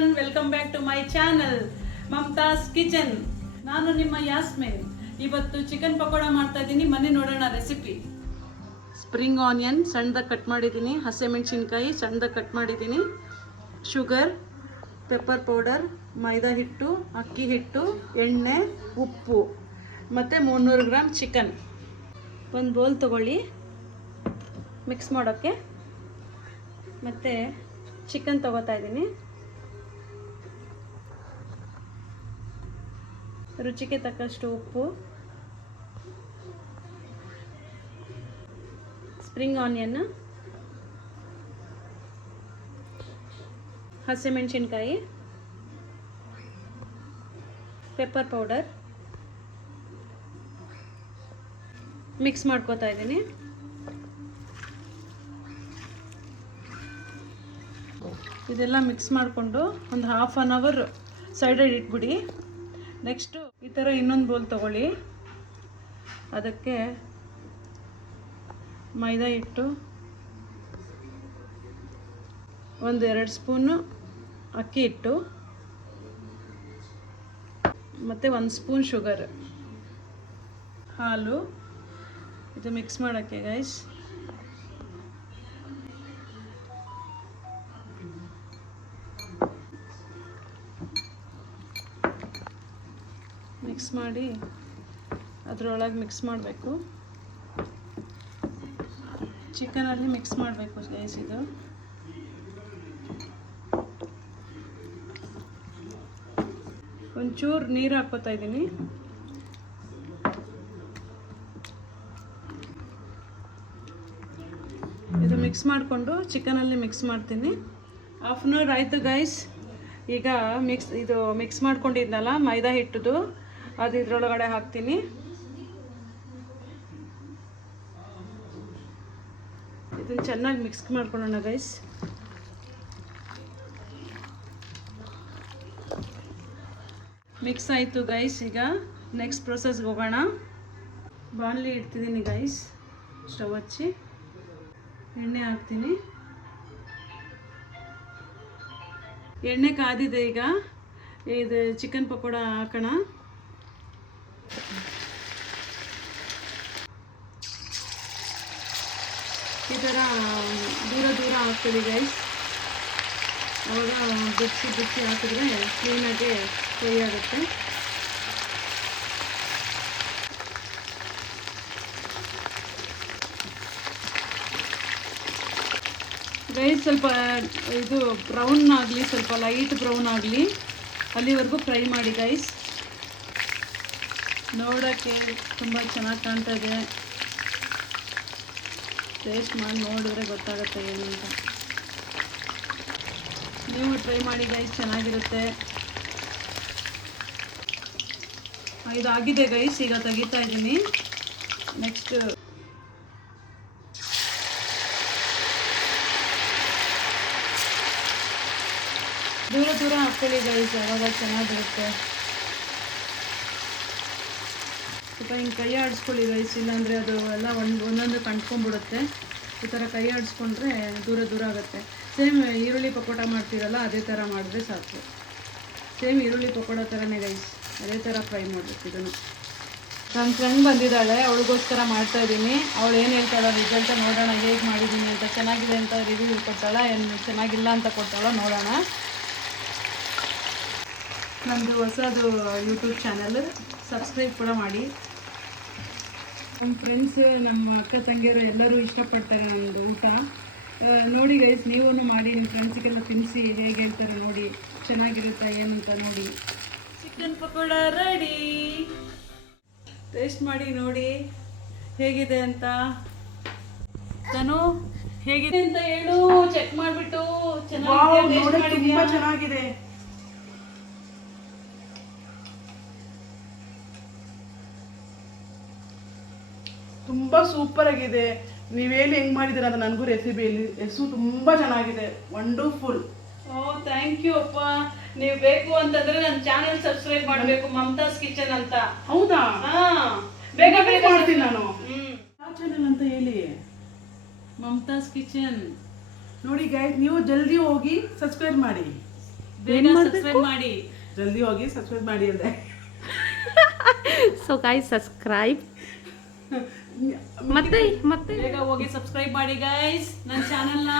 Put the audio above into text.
Everyone, welcome back to my channel Mamatha's kitchen. ನಾನು ನಿಮ್ಮ ಯಾಸ್ಮಿನ್. ಇವತ್ತು ಚಿಕನ್ ಪಕೋಡ ಮಾಡ್ತಾ ಇದ್ದೀನಿ. ಬನ್ನಿ ನೋಡೋಣ ರೆಸಿಪಿ. ಸ್ಪ್ರಿಂಗ್ ಆನಿಯನ್ ಸಣ್ಣದಾಗಿ ಕಟ್ ಮಾಡಿದ್ದೀನಿ, ಹಸಿಮೆಣಸಿನ್ಕಾಯಿ ಸಣ್ಣದಾಗಿ ಕಟ್ ಮಾಡಿದ್ದೀನಿ, ಶುಗರ್, ಪೆಪ್ಪರ್ ಪೌಡರ್, ಮೈದಾ ಹಿಟ್ಟು, ಅಕ್ಕಿ ಹಿಟ್ಟು, ಎಣ್ಣೆ, ಉಪ್ಪು ಮತ್ತು 300 ಗ್ರಾಮ್ ಚಿಕನ್. ಒಂದು ಬೌಲ್ ತೊಗೊಳ್ಳಿ ಮಿಕ್ಸ್ ಮಾಡೋಕ್ಕೆ. ಮತ್ತು ಚಿಕನ್ ತೊಗೋತಾ ಇದ್ದೀನಿ. ರುಚಿಗೆ ತಕ್ಕಷ್ಟು ಉಪ್ಪು, ಸ್ಪ್ರಿಂಗ್ ಆನಿಯನ್, ಹಸಿಮೆಣಸಿನ್ಕಾಯಿ, ಪೆಪ್ಪರ್ ಪೌಡರ್ ಮಿಕ್ಸ್ ಮಾಡ್ಕೋತಾ ಇದ್ದೀನಿ. ಇದೆಲ್ಲ ಮಿಕ್ಸ್ ಮಾಡಿಕೊಂಡು ಒಂದು ಹಾಫ್ ಆನ್ ಅವರ್ ಸೈಡಲ್ಲಿ ಇಟ್ಬಿಡಿ. ನೆಕ್ಸ್ಟು ಈ ಥರ ಇನ್ನೊಂದು ಬೌಲ್ ತೊಗೊಳ್ಳಿ. ಅದಕ್ಕೆ ಮೈದಾ ಹಿಟ್ಟು, 1-2 ಸ್ಪೂನು ಅಕ್ಕಿ ಹಿಟ್ಟು ಮತ್ತು 1 ಸ್ಪೂನ್ ಶುಗರ್, ಹಾಲು. ಇದು ಮಿಕ್ಸ್ ಮಾಡೋಕ್ಕೆ ಗೈಸ್. ಮಿಕ್ಸ್ ಮಾಡಿ ಅದರೊಳಗೆ ಮಿಕ್ಸ್ ಮಾಡಬೇಕು. ಚಿಕನಲ್ಲಿ ಮಿಕ್ಸ್ ಮಾಡಬೇಕು ಗೈಸ್. ಇದು ಒಂಚೂರು ನೀರು ಹಾಕ್ಕೋತಾ ಇದ್ದೀನಿ. ಇದು ಮಿಕ್ಸ್ ಮಾಡಿಕೊಂಡು ಚಿಕನಲ್ಲಿ ಮಿಕ್ಸ್ ಮಾಡ್ತೀನಿ. ಹಾಫ್ ಆನ್ ಅವರ್ ಆಯಿತು ಗೈಸ್. ಈಗ ಮಿಕ್ಸ್ ಮಾಡ್ಕೊಂಡಿದ್ನಲ್ಲ ಮೈದಾ ಹಿಟ್ಟದು, ಅದು ಇದ್ರೊಳಗಡೆ ಹಾಕ್ತೀನಿ. ಇದನ್ನು ಚೆನ್ನಾಗಿ ಮಿಕ್ಸ್ ಮಾಡ್ಕೊಳ್ಳೋಣ ಗೈಸ್. ಮಿಕ್ಸ್ ಆಯಿತು ಗೈಸ್. ಈಗ ನೆಕ್ಸ್ಟ್ ಪ್ರೊಸೆಸ್ಗೆ ಹೋಗೋಣ. ಬಾಣಲಿ ಇಡ್ತಿದ್ದೀನಿ ಗೈಸ್. ಸ್ಟವ್ ಹಚ್ಚಿ ಎಣ್ಣೆ ಹಾಕ್ತೀನಿ. ಎಣ್ಣೆ ಕಾದಿದೆ. ಈಗ ಇದು ಚಿಕನ್ ಪಕೋಡ ಹಾಕೋಣ. ಈ ಥರ ದೂರ ಹಾಕ್ತೀವಿ ಗೈಸ್. ಅವಾಗ ಬಿಚ್ಚಿ ಹಾಕಿದ್ರೆ ಕ್ಲೀನಾಗಿ ಫ್ರೈ ಆಗುತ್ತೆ. ಗೈಸ್ ಸ್ವಲ್ಪ ಇದು ಬ್ರೌನ್ ಆಗಲಿ, ಸ್ವಲ್ಪ ಲೈಟ್ ಬ್ರೌನ್ ಆಗಲಿ, ಅಲ್ಲಿವರೆಗೂ ಫ್ರೈ ಮಾಡಿ ಗೈಸ್. ನೋಡೋಕ್ಕೆ ತುಂಬ ಚೆನ್ನಾಗಿ ಕಾಣ್ತಾ ಇದೆ. ಟೇಸ್ಟ್ ಮಾಡಿ ನೋಡಿದ್ರೆ ಗೊತ್ತಾಗುತ್ತೆ ಏನು ಅಂತ. ನೀವು ಟ್ರೈ ಮಾಡಿ ಗೈಸ್, ಚೆನ್ನಾಗಿರುತ್ತೆ. ಇದಾಗಿದೆ ಗೈಸ್. ಈಗ ತೆಗಿತಾ ಇದ್ದೀನಿ. ನೆಕ್ಸ್ಟ್ ದೂರ ಹಾಕ್ಕೊಳ್ಳಿ ಗೈಸ್, ಅವಾಗ ಚೆನ್ನಾಗಿರುತ್ತೆ. ಸ್ವಲ್ಪ ಹಿಂಗೆ ಕೈ ಆಡಿಸ್ಕೊಳ್ಳಿ ಗೈಸ್, ಇಲ್ಲಾಂದರೆ ಅದು ಎಲ್ಲ ಒಂದೊಂದು ಕಂಡ್ಕೊಂಡ್ಬಿಡುತ್ತೆ. ಈ ಥರ ಕೈ ಆಡಿಸ್ಕೊಂಡ್ರೆ ದೂರ ಆಗುತ್ತೆ. ಸೇಮ್ ಈರುಳ್ಳಿ ಪಕೋಡ ಮಾಡ್ತೀರಲ್ಲ, ಅದೇ ಥರ ಮಾಡಿದ್ರೆ ಸಾಕು. ಸೇಮ್ ಈರುಳ್ಳಿ ಪಕೋಡ ಥರನೇ ಗೈಸ್, ಅದೇ ಥರ ಫ್ರೈ ಮಾಡಬೇಕು ಇದನ್ನು. ನನ್ನ ಫ್ರೆಂಡ್ ಬಂದಿದ್ದಾಳೆ, ಅವಳಿಗೋಸ್ಕರ ಮಾಡ್ತಾಯಿದ್ದೀನಿ. ಅವಳು ಏನು ಹೇಳ್ತಾಳೋ ರಿಸಲ್ಟ್ ನೋಡೋಣ, ಹೇಗೆ ಮಾಡಿದ್ದೀನಿ ಅಂತ. ಚೆನ್ನಾಗಿದೆ ಅಂತ ರಿವ್ಯೂ ಕೊಡ್ತಾಳ, ಏನು ಚೆನ್ನಾಗಿಲ್ಲ ಅಂತ ಕೊಡ್ತಾಳೋ ನೋಡೋಣ. ನಮ್ಮದು ಹೊಸದು ಯೂಟ್ಯೂಬ್ ಚಾನಲ್, ಸಬ್ಸ್ಕ್ರೈಬ್ ಕೂಡ ಮಾಡಿ. ನಮ್ಮ ಫ್ರೆಂಡ್ಸ್, ನಮ್ಮ ಅಕ್ಕ ತಂಗಿಯರು ಎಲ್ಲರೂ ಇಷ್ಟಪಡ್ತಾರೆ ನಮ್ಮದು ಊಟ. ನೋಡಿ ಗೈಸ್, ನೀವೂ ಮಾಡಿ ನಿಮ್ಮ ಫ್ರೆಂಡ್ಸಿಗೆಲ್ಲ ತಿನ್ನಿಸಿ, ಹೇಗೆ ಹೇಳ್ತಾರೆ ನೋಡಿ, ಚೆನ್ನಾಗಿರುತ್ತೆ ಏನಂತ ನೋಡಿ. Chicken pakoda ready. ಟೇಸ್ಟ್ ಮಾಡಿ ನೋಡಿ ಹೇಗಿದೆ ಅಂತ. ನಾನು ಹೇಗಿದೆ ಅಂತ ಹೇಳು, ಚೆಕ್ ಮಾಡಿಬಿಟ್ಟು. ಚೆನ್ನಾಗಿದೆ. ತುಂಬ ಸೂಪರ್ ಆಗಿದೆ. ನೀವೇನು ಹೆಂಗೆ ಮಾಡಿದ್ದೀರ ಅದು ನನಗೂ ರೆಸಿಪಿಯಲ್ಲಿ ಹೆಸರು ತುಂಬ ಚೆನ್ನಾಗಿದೆ. ವಂಡರ್ಫುಲ್. ಥ್ಯಾಂಕ್ ಯು ಅಪ್ಪ. ನೀವು ಬೇಕು ಅಂತಂದ್ರೆ ನನ್ನ ಚಾನೆಲ್ ಸಬ್ಸ್ಕ್ರೈಬ್ ಮಾಡಬೇಕು, ಮಮತಾಸ್ ಕಿಚನ್ ಅಂತ. ಹೌದಾ? ಬೇಗ ಮಾಡ್ತೀನಿ ನಾನು. ಯಾವ ಚಾನೆಲ್ ಅಂತ ಹೇಳಿ? ಮಮತಾಸ್ ಕಿಚನ್. ನೋಡಿ ಗೈಸ್, ನೀವು ಜಲ್ದಿ ಹೋಗಿ ಸಬ್ಸ್ಕ್ರೈಬ್ ಮಾಡಿ. ಬೇಗ ಸಬ್ಸ್ಕ್ರೈಬ್ ಮಾಡಿ. ಜಲ್ದಿ ಹೋಗಿ ಸಬ್ಸ್ಕ್ರೈಬ್ ಮಾಡಿ ಅಂದೆ. ಸೊ ಗಾಯ್ಸ್ ಸಬ್ಸ್ಕ್ರೈಬ್ ಮತ್ತೆ ಬೇಗ ಹೋಗಿ ಸಬ್ಸ್ಕ್ರೈಬ್ ಮಾಡಿ ಗೈಸ್ ನನ್ನ ಚಾನೆಲ್ನ.